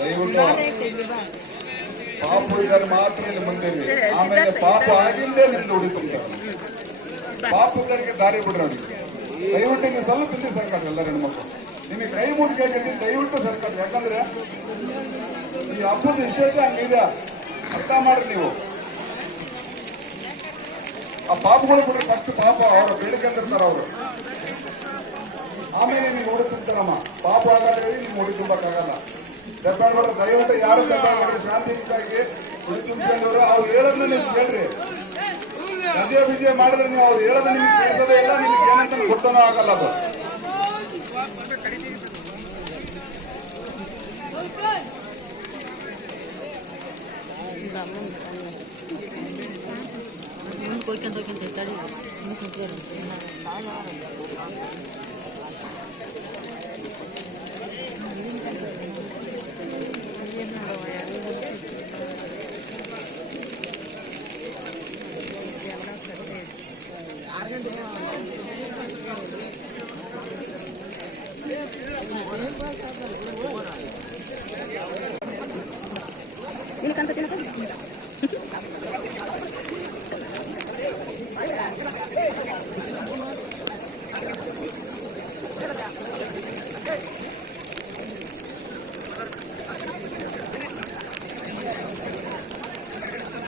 ದಯವಿಟ್ಟು ಪಾಪ ಇದ್ದಾರೆ ಮಾತ್ರ ಇಲ್ಲಿ ಮುಂದೆರಿ ಆಮೇಲೆ ಪಾಪ ಆಗಿಂದೇ ನಿಮ್ದು ಉಳಿತಾರೆ ಪಾಪಗಳಿಗೆ ದಾರಿ ಬಿಡ್ರಿ ಅವ್ರಿಗೆ. ದಯವಿಟ್ಟು ನೀವು ಸ್ವಲ್ಪ ಇಲ್ಲಿ ಸರ್ಕಾರ ಎಲ್ಲ ಹೆಣ್ಮಕ್ಳು ನಿಮಗೆ ಕೈ ಮುಟ್ಟಿ ದಯವಿಟ್ಟು ಸರ್ಕಾರ ಯಾಕಂದ್ರೆ ಈ ಹಬ್ಬದ ವಿಶೇಷ ಹಂಗಿದೆ. ಅರ್ಥ ಮಾಡ್ರಿ ನೀವು. ಆ ಪಾಪಗಳು ಬಿಡ್ರಿ ಫಸ್ಟ್ ಪಾಪ, ಅವರು ಬೆಳಿಗ್ಗೆಂದಿರ್ತಾರ ಅವರು. ಆಮೇಲೆ ನೀವು ನೋಡುತ್ತಿರ್ತಾರಮ್ಮ ಪಾಪ ಆಗಲ್ಲ ನೀವು ಓಡಿ ದಬ್ಬಾಳ್ಗಳು ದಯವಿಟ್ಟು ಯಾರು ದಬ್ಬಾಳ್ಗಳು ಶಾಂತಿಯುತವಾಗಿ ಓಡಿ ತುಂಬಿಕೊಂಡವರು ಅವ್ರು ಹೇಳೋದನ್ನ ನೀವು ಕೇಳ್ರಿ. ನದಿಯ ವಿಜಯ ಮಾಡಿದ್ರೆ ನೀವು ಅವ್ರು ಹೇಳೋದನ್ನ ನಿಮ್ಗೆ ಕೇಳ್ತದೆ ಇಲ್ಲ, ನಿಮ್ಗೆ ಏನಂತ ಗೊತ್ತನ ಆಗಲ್ಲ ಅದು. Ini kan tadi apa?